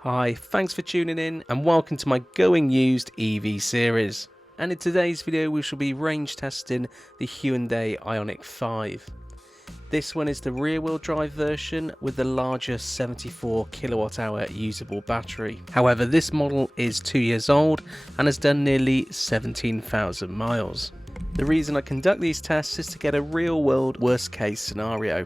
Hi, thanks for tuning in and welcome to my Going Used EV series. And in today's video we shall be range testing the Hyundai Ioniq 5. This one is the rear wheel drive version with the larger 74 kilowatt hour usable battery. However, this model is 2 years old and has done nearly 17,000 miles. The reason I conduct these tests is to get a real world worst case scenario.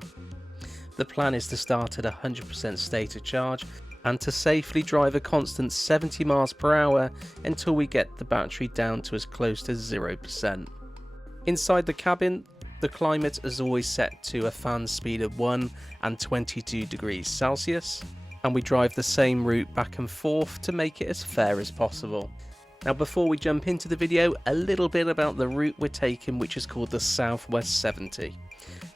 The plan is to start at 100% state of charge and to safely drive a constant 70 miles per hour until we get the battery down to as close to 0%. Inside the cabin, the climate is always set to a fan speed of 1 and 22 degrees Celsius, and we drive the same route back and forth to make it as fair as possible. Now before we jump into the video, a little bit about the route we're taking, which is called the Southwest 70.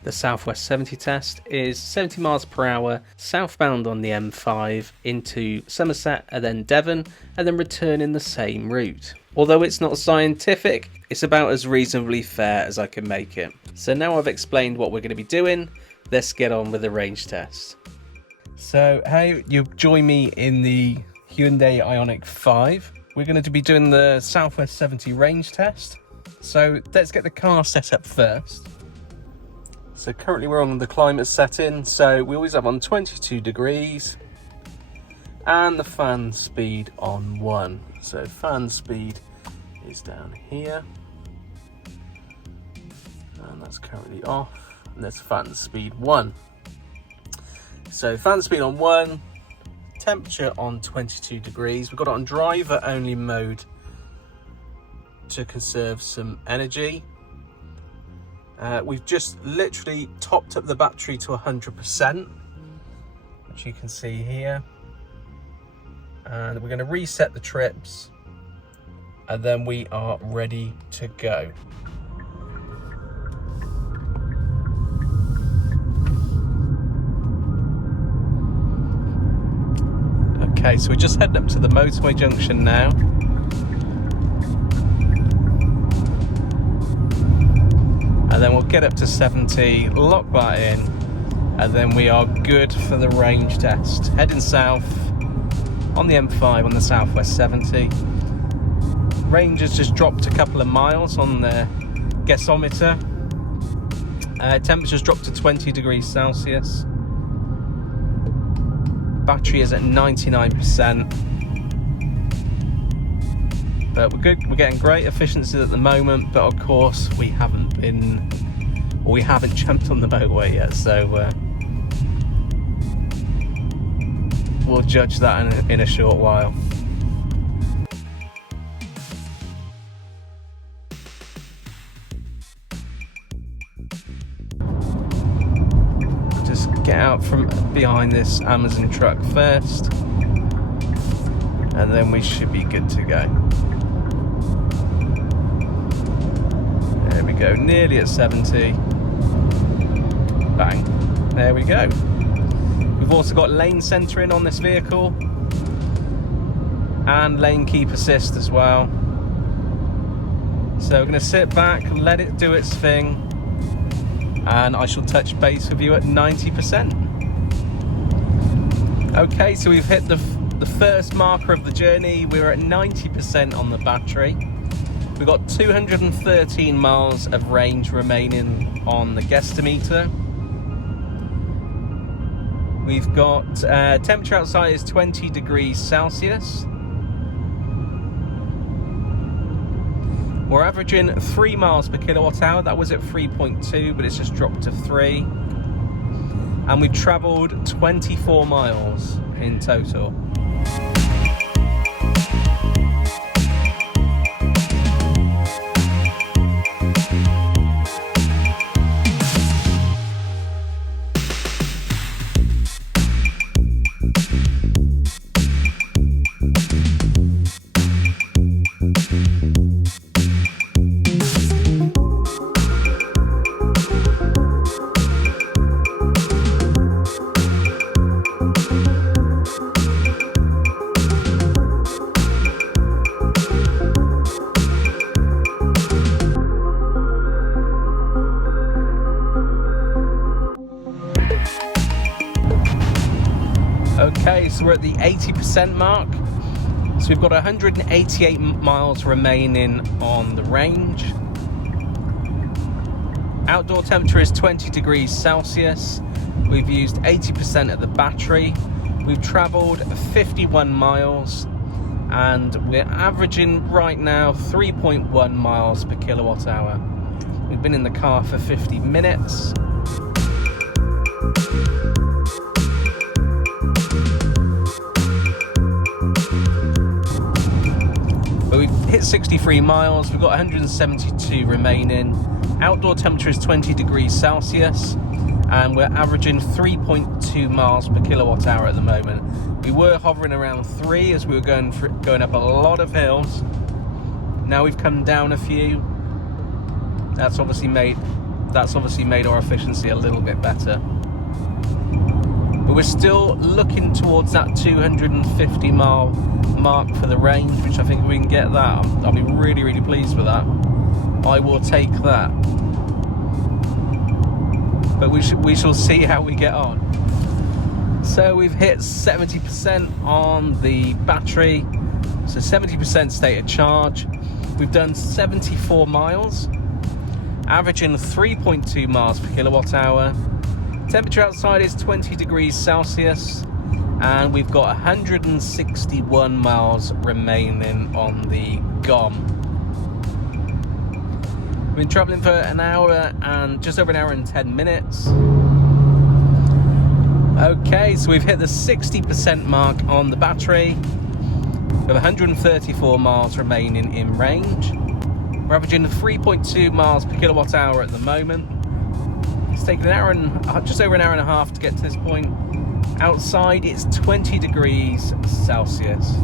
The Southwest 70 test is 70 miles per hour southbound on the M5 into Somerset and then Devon, and then return in the same route. Although it's not scientific, it's about as reasonably fair as I can make it. So now I've explained what we're going to be doing, let's get on with the range test. So hey, you've joined me in the Hyundai Ioniq 5. We're going to be doing the Southwest 70 range test. So let's get the car set up first. So currently we're on the climate setting, so we always have on 22 degrees and the fan speed on 1. So fan speed is down here and that's currently off, and there's fan speed 1. So fan speed on 1, temperature on 22 degrees. We've got it on driver only mode to conserve some energy. We've just literally topped up the battery to 100%, which you can see here, and we're going to reset the trips and then we are ready to go. Okay, so we're just heading up to the motorway junction now. And then we'll get up to 70, lock that in, and then we are good for the range test. Heading south on the M5 on the Southwest 70. Range has just dropped a couple of miles on the gasometer. Temperature's dropped to 20 degrees Celsius. Battery is at 99%. But we're good, we're getting great efficiency at the moment, but of course we haven't jumped on the motorway yet, so we'll judge that in a short while. Just get out from behind this Amazon truck first, and then we should be good to go. There we go, nearly at 70. Bang, there we go. We've also got lane centering on this vehicle and lane keep assist as well. So we're going to sit back, let it do its thing, and I shall touch base with you at 90%. Okay, so we've hit the first marker of the journey. We're at 90% on the battery. We've got 213 miles of range remaining on the guesstimeter. We've got temperature outside is 20 degrees Celsius. We're averaging 3 miles per kilowatt hour. That was at 3.2, but it's just dropped to 3. And we've travelled 24 miles in total. so we're at the 80% mark. So we've got 188 miles remaining on the range. Outdoor temperature is 20 degrees Celsius. We've used 80% of the battery. We've travelled 51 miles and we're averaging right now 3.1 miles per kilowatt hour. We've been in the car for 50 minutes. But we've hit 63 miles, we've got 172 remaining. Outdoor temperature is 20 degrees Celsius and we're averaging 3.2 miles per kilowatt hour at the moment. We were hovering around 3 as we were going up a lot of hills. Now we've come down a few. That's obviously made our efficiency a little bit better. But we're still looking towards that 250 mile mark for the range, which I think if we can get that, I'll be really, really pleased with that. I will take that. But we shall see how we get on. So we've hit 70% on the battery, so 70% state of charge. We've done 74 miles, averaging 3.2 miles per kilowatt hour. Temperature outside is 20 degrees Celsius and we've got 161 miles remaining on the GOM. We've been travelling for an hour and just over an hour and 10 minutes. Okay, so we've hit the 60% mark on the battery with 134 miles remaining in range. We're averaging 3.2 miles per kilowatt hour at the moment. It's taken just over an hour and a half to get to this point. Outside it's 20 degrees Celsius.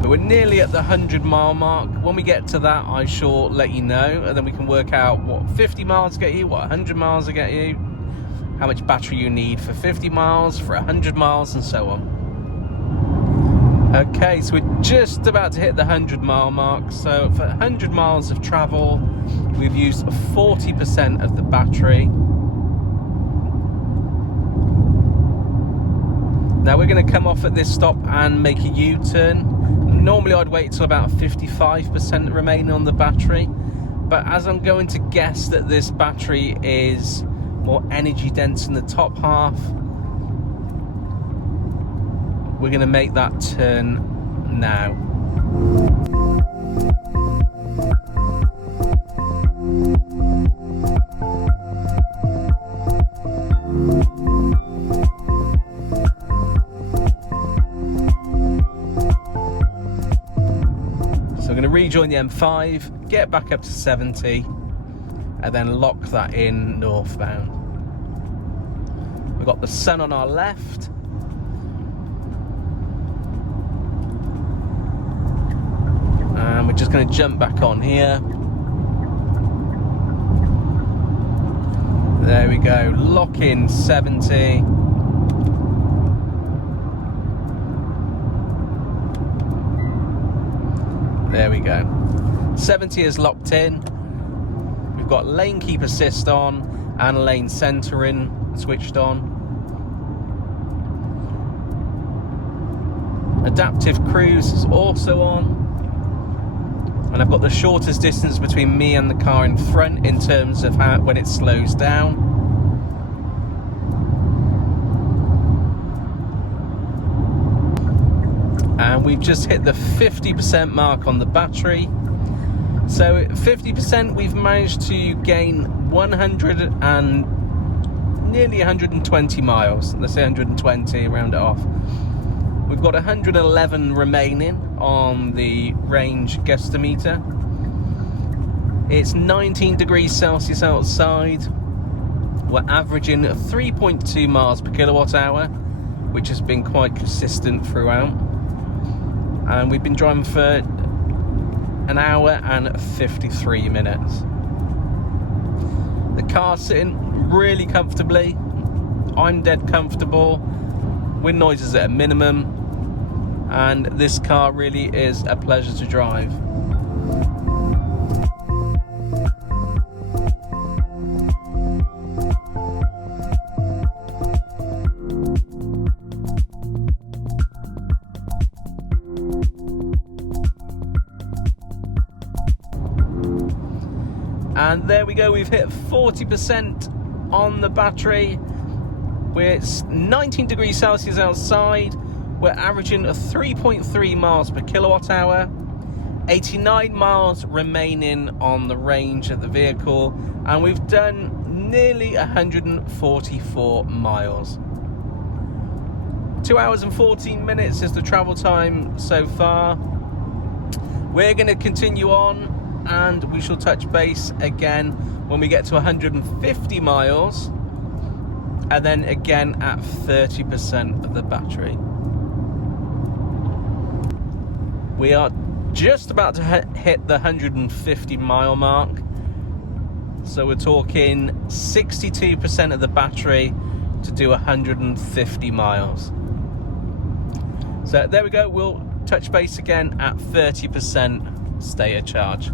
But we're nearly at the 100 mile mark. When we get to that, I shall let you know, and then we can work out what 50 miles get you, what 100 miles get you, how much battery you need for 50 miles, for 100 miles, and so on. Okay, so we're just about to hit the 100 mile mark. So for 100 miles of travel, we've used 40% of the battery. Now we're going to come off at this stop and make a U-turn. Normally I'd wait till about 55% remaining on the battery, but as I'm going to guess that this battery is more energy dense in the top half, we're going to make that turn now. So I'm going to rejoin the M5, get back up to 70, and then lock that in northbound. We've got the sun on our left. And we're just going to jump back on here. There we go, lock in 70. There we go. 70 is locked in. We've got lane keep assist on and lane centering switched on. Adaptive cruise is also on. And I've got the shortest distance between me and the car in front in terms of when it slows down. And we've just hit the 50% mark on the battery. So at 50% we've managed to gain nearly 120 miles. Let's say 120, round it off. We've got 111 remaining on the range guesstimeter. It's 19 degrees Celsius outside. We're averaging 3.2 miles per kilowatt hour, which has been quite consistent throughout. And we've been driving for an hour and 53 minutes. The car's sitting really comfortably. I'm dead comfortable. Wind noise is at a minimum. And this car really is a pleasure to drive. And there we go, we've hit 40% on the battery. It's 19 degrees Celsius outside. We're averaging 3.3 miles per kilowatt hour. 89 miles remaining on the range of the vehicle, and we've done nearly 144 miles. 2 hours and 14 minutes is the travel time so far. We're going to continue on, and we shall touch base again when we get to 150 miles, and then again at 30% of the battery. We are just about to hit the 150 mile mark, so we're talking 62% of the battery to do 150 miles. So there we go, we'll touch base again at 30% state of charge.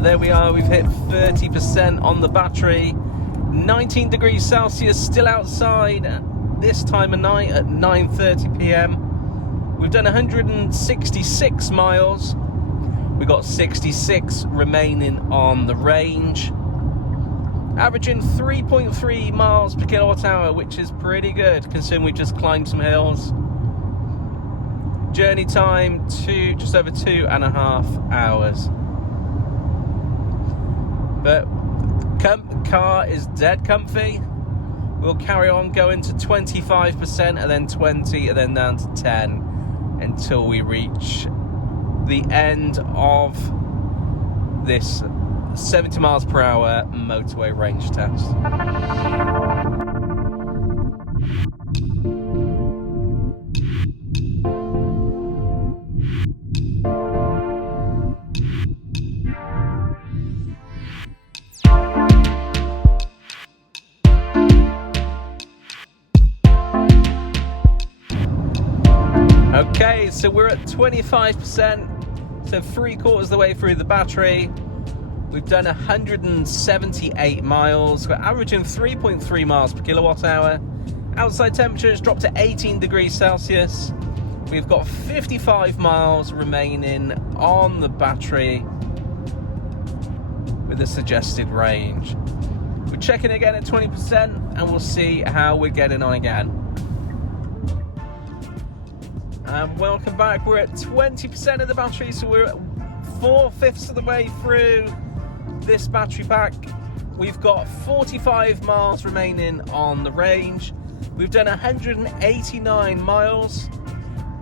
There we are, we've hit 30% on the battery. 19 degrees Celsius still outside at this time of night at 9:30 p.m. We've done 166 miles. We've got 66 remaining on the range. Averaging 3.3 miles per kilowatt hour, which is pretty good considering we just climbed some hills. Journey time to just over 2.5 hours. But car is dead comfy. We'll carry on going to 25% and then 20 and then down to 10 until we reach the end of this 70 miles per hour motorway range test. Okay, so we're at 25%, so 3/4 of the way through the battery. We've done 178 miles. We're averaging 3.3 miles per kilowatt hour. Outside temperature has dropped to 18 degrees Celsius. We've got 55 miles remaining on the battery with the suggested range. We're checking again at 20% and we'll see how we're getting on again. And welcome back. We're at 20% of the battery, so we're at 4/5 of the way through this battery pack. We've got 45 miles remaining on the range. We've done 189 miles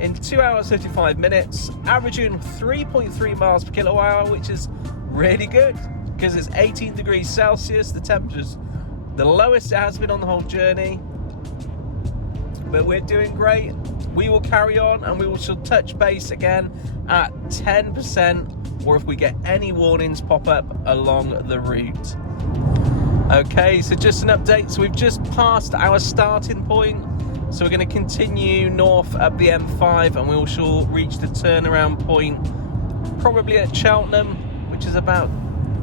in 2 hours 55 minutes, averaging 3.3 miles per kilowatt hour, which is really good because it's 18 degrees Celsius. The temperature's the lowest it has been on the whole journey, but we're doing great. We will carry on and we will touch base again at 10%, or if we get any warnings pop up along the route. Okay, so just an update. So we've just passed our starting point. So we're going to continue north up the M5 and we shall reach the turnaround point probably at Cheltenham, which is about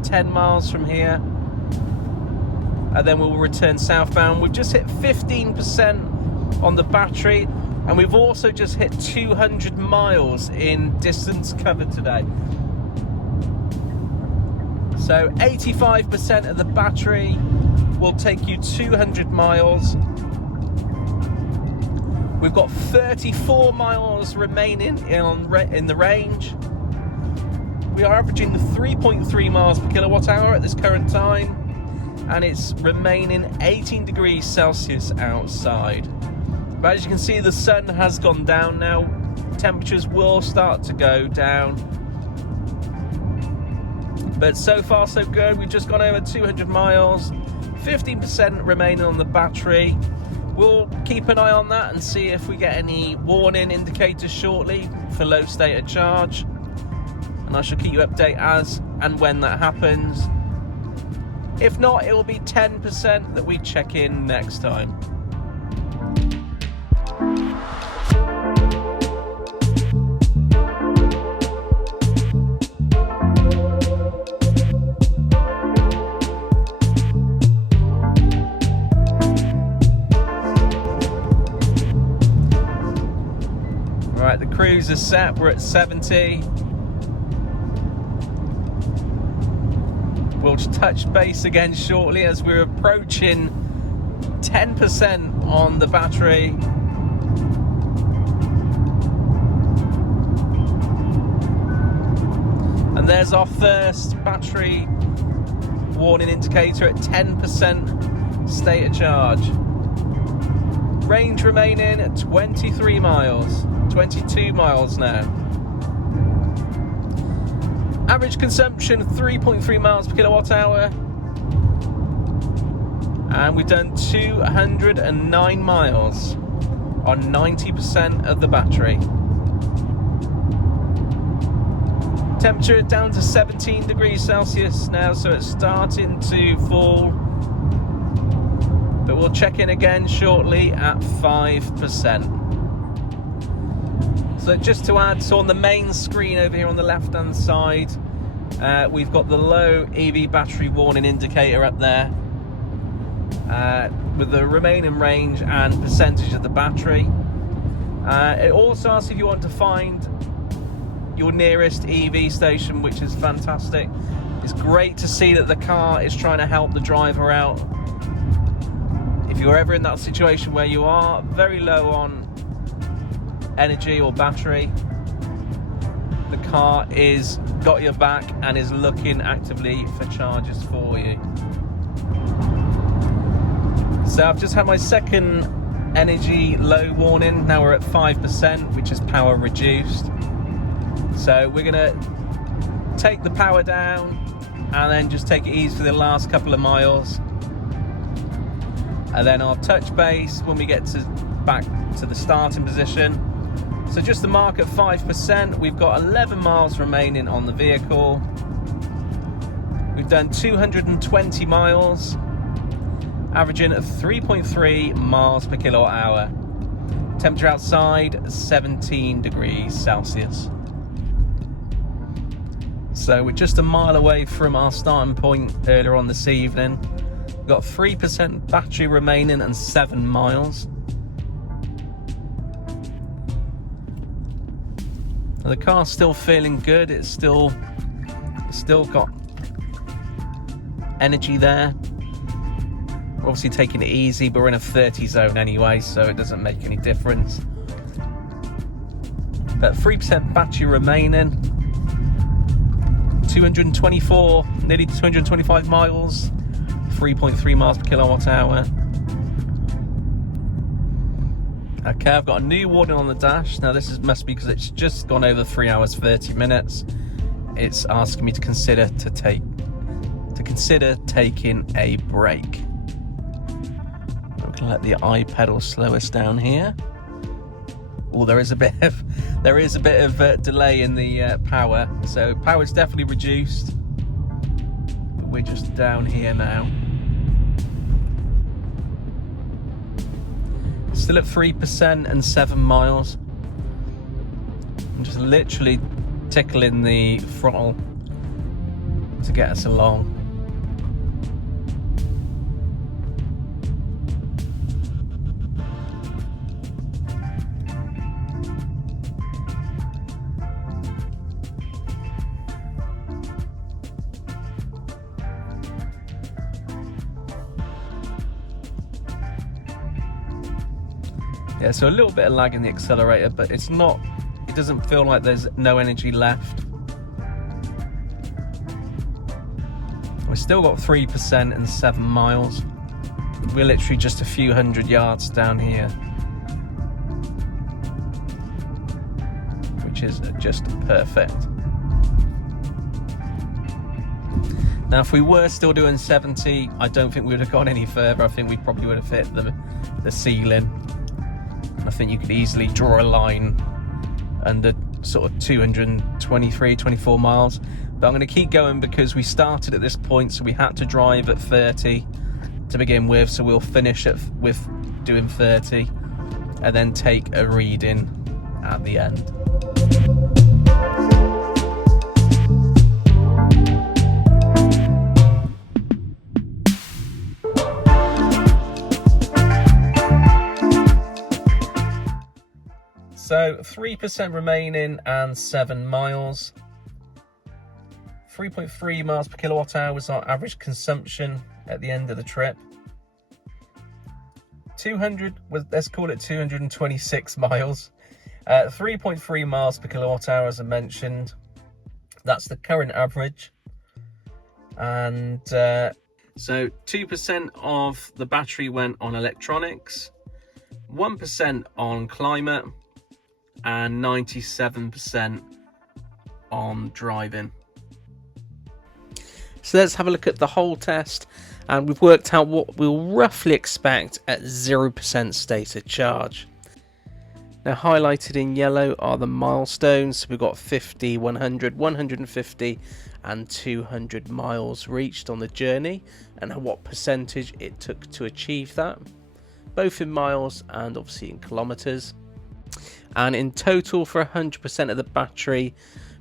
10 miles from here. And then we'll return southbound. We've just hit 15% on the battery. And we've also just hit 200 miles in distance covered today. So 85% of the battery will take you 200 miles. We've got 34 miles remaining in the range. We are averaging 3.3 miles per kilowatt hour at this current time. And it's remaining 18 degrees Celsius outside. But as you can see, the sun has gone down now. Temperatures will start to go down. But so far so good. We've just gone over 200 miles. 15% remaining on the battery. We'll keep an eye on that and see if we get any warning indicators shortly for low state of charge. And I shall keep you updated as and when that happens. If not, it will be 10% that we check in next time. cruise is set. We're at 70. We'll touch base again shortly as we're approaching 10% on the battery. And there's our first battery warning indicator at 10% state of charge. Range remaining at 23 miles, 22 miles now. Average consumption 3.3 miles per kilowatt hour. And we've done 209 miles on 90% of the battery. Temperature down to 17 degrees Celsius now, so it's starting to fall. But we'll check in again shortly at 5%. So just to add, so on the main screen over here on the left hand side, we've got the low EV battery warning indicator up there with the remaining range and percentage of the battery. It also asks if you want to find your nearest EV station, which is fantastic. It's great to see that the car is trying to help the driver out. If you're ever in that situation where you are very low on energy or battery, the car is got your back and is looking actively for charges for you. So I've just had my second energy low warning. Now we're at 5%, which is power reduced. So we're gonna take the power down and then just take it easy for the last couple of miles, and then I'll touch base when we get back to the starting position. So just the mark at 5%. We've got 11 miles remaining on the vehicle. We've done 220 miles, averaging at 3.3 miles per kilowatt hour. Temperature outside 17 degrees Celsius. So we're just a mile away from our starting point earlier on this evening. We've got 3% battery remaining and 7 miles. The car's still feeling good. It's still got energy there. We're obviously taking it easy, but we're in a 30 zone anyway, so it doesn't make any difference. But 3% battery remaining. 224, nearly 225 miles. 3.3 miles per kilowatt hour. Okay, I've got a new warning on the dash. Now this must be because it's just gone over 3 hours 30 minutes. It's asking me to consider taking a break. We're gonna let the I pedal slow us down here. Oh, there is a bit of delay in the power. So power's definitely reduced. But we're just down here now. Still at 3% and 7 miles. I'm just literally tickling the throttle to get us along. Yeah, so a little bit of lag in the accelerator, but it doesn't feel like there's no energy left. We've still got 3% and 7 miles. We're literally just a few hundred yards down here, which is just perfect. Now, if we were still doing 70, I don't think we would have gone any further. I think we probably would have hit the ceiling. I think you could easily draw a line under sort of 223, 24 miles. But I'm going to keep going because we started at this point, so we had to drive at 30 to begin with. So we'll finish with doing 30 and then take a reading at the end. So 3% remaining and 7 miles. 3.3 miles per kilowatt hour was our average consumption at the end of the trip. 200 was, let's call it 226 miles. 3.3 miles per kilowatt hour, as I mentioned. That's the current average. And so 2% of the battery went on electronics, 1% on climate, and 97% on driving. So let's have a look at the whole test, and we've worked out what we'll roughly expect at 0% state of charge. Now highlighted in yellow are the milestones. So we've got 50, 100, 150 and 200 miles reached on the journey, and what percentage it took to achieve that, both in miles and obviously in kilometers. And in total, for 100% of the battery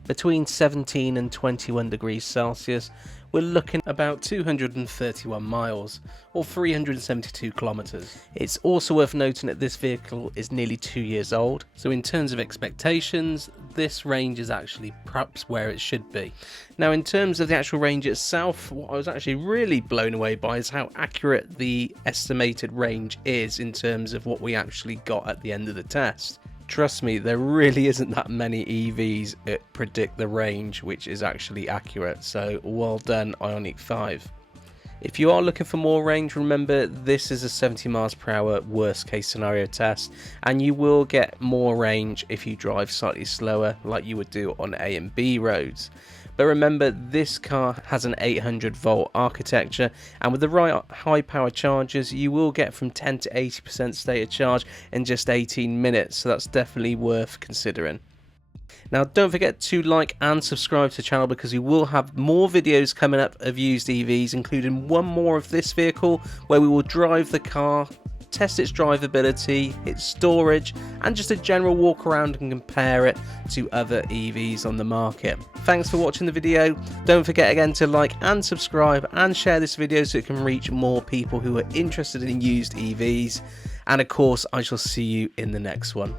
between 17 and 21 degrees Celsius, we're looking about 231 miles or 372 kilometers. It's also worth noting that this vehicle is nearly 2 years old, so in terms of expectations, this range is actually perhaps where it should be. Now, in terms of the actual range itself, what I was actually really blown away by is how accurate the estimated range is in terms of what we actually got at the end of the test. Trust me, there really isn't that many EVs that predict the range which is actually accurate, so well done Ioniq 5. If you are looking for more range, remember this is a 70 miles per hour worst case scenario test, and you will get more range if you drive slightly slower like you would do on A and B roads. But remember, this car has an 800 volt architecture, and with the right high power chargers you will get from 10 to 80% state of charge in just 18 minutes, so that's definitely worth considering. Now don't forget to like and subscribe to the channel, because we will have more videos coming up of used EVs, including one more of this vehicle where we will drive the car, test its drivability, its storage, and just a general walk around and compare it to other EVs on the market. Thanks for watching the video. Don't forget again to like and subscribe and share this video so it can reach more people who are interested in used EVs. And of course, I shall see you in the next one.